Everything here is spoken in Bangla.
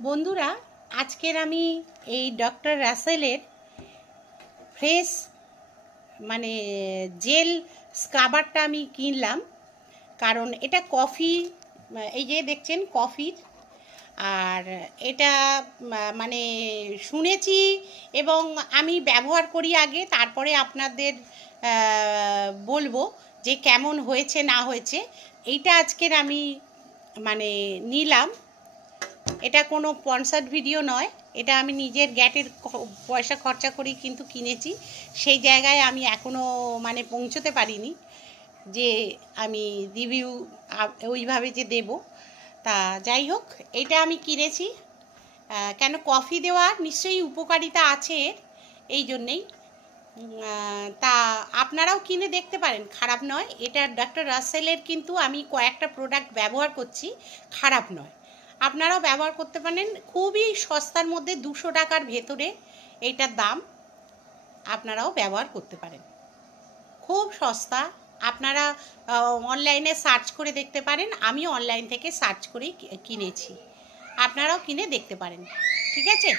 বন্ধুরা, আজকের আমি এই ডক্টর রাসেলের ফ্রেশ জেল স্ক্রাবারটা আমি কিনলাম। কারণ এটা কফি, এই যে দেখছেন কফির, আর এটা শুনেছি এবং আমি ব্যবহার করি আগে, তারপরে আপনাদের বলবো যে কেমন হয়েছে না হয়েছে। এইটা আজকের আমি নিলাম। এটা কোনো স্পন্সর্ড ভিডিও নয়, এটা আমি নিজের গ্যাটের পয়সা খরচা করেই কিন্তু কিনেছি। সেই জায়গায় আমি এখনও পৌঁছতে পারিনি যে আমি রিভিউ ওইভাবে যে দেব। তা যাই হোক, এটা আমি কিনেছি কেন, কফি দেওয়া নিশ্চয়ই উপকারিতা আছে, এই জন্যেই। তা আপনারাও কিনে দেখতে পারেন, খারাপ নয়। এটা ডক্টর রাসেলের, কিন্তু আমি কয়েকটা প্রোডাক্ট ব্যবহার করছি, খারাপ নয়, আপনারাও ব্যবহার করতে পারেন। খুবই সস্তার মধ্যে, 200 টাকার ভেতরে এইটার দাম। আপনারাও ব্যবহার করতে পারেন, খুব সস্তা। আপনারা অনলাইনে সার্চ করে দেখতে পারেন, আমি অনলাইন থেকে সার্চ করেই কিনেছি, আপনারাও কিনে দেখতে পারেন। ঠিক আছে।